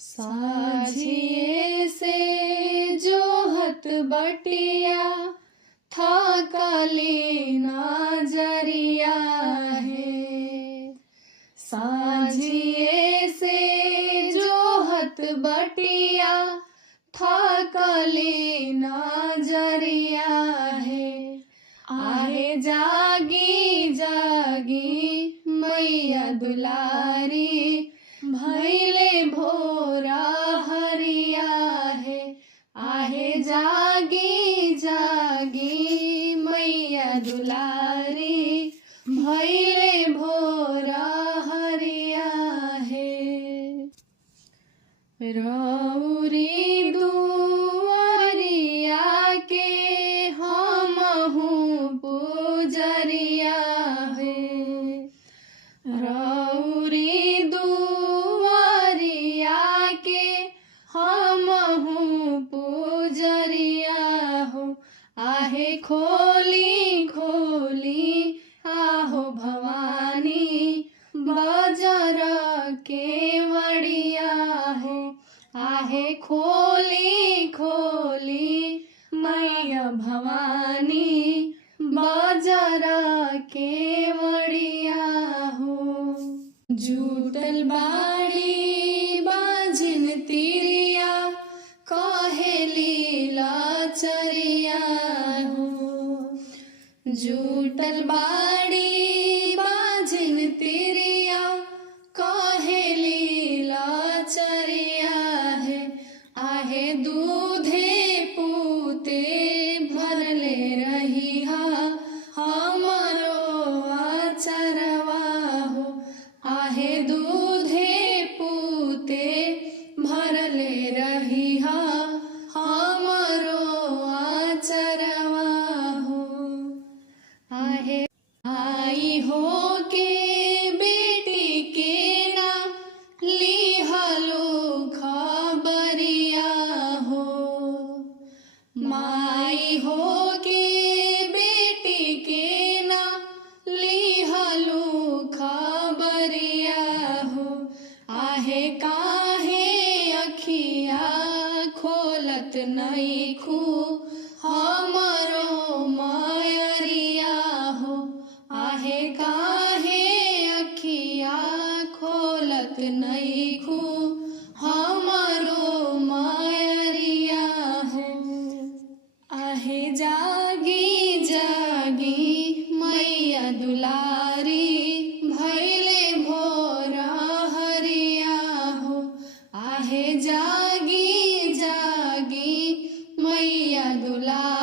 साझिए से जोहत बटिया था काली नजरिया है। साझिए से जोहत बटिया था काली नजरिया है। आहे जागी जागी मैया दुलारी भैले भोरा हरिया है। आहे जागी जागी मैया दुलारी भैले भोरा हरिया है। रौरी दुआरिया के हमहु पुजरिया है। रौरी दुआरिया के हमहु पुजरिया हो। आहे खोली खोली आहो भवानी बाजार के वड़िया है। आहे खोली खोली मैया भवानी बाजार के वड़िया हो। जुटल बाड़ी बाजिन तिरिया कहेली लाचरिया हो। जुटल बाड़ी बाजिन तिरिया कहेली लाचरिया है। आहे दूधे पूते भरले रही हमरो आचरवा हो। आहे दूधे पूते भरले रही हमरो आचरवा हो। आहे आई हो के बेटी के ना लिहलो खबरिया हो। माई हो के बेटी के ना लिहलो खबरिया हो। आहे काहे अखिया खोलत नहीं खू हमरो मायरिया हो। आहे काहे अखिया खोलत नहीं खू हमरो मायरिया है। आहे जागी जागी मैया दुलारी भैले भोरा हरिया हो। आहे जागी जागी मैया दुलारी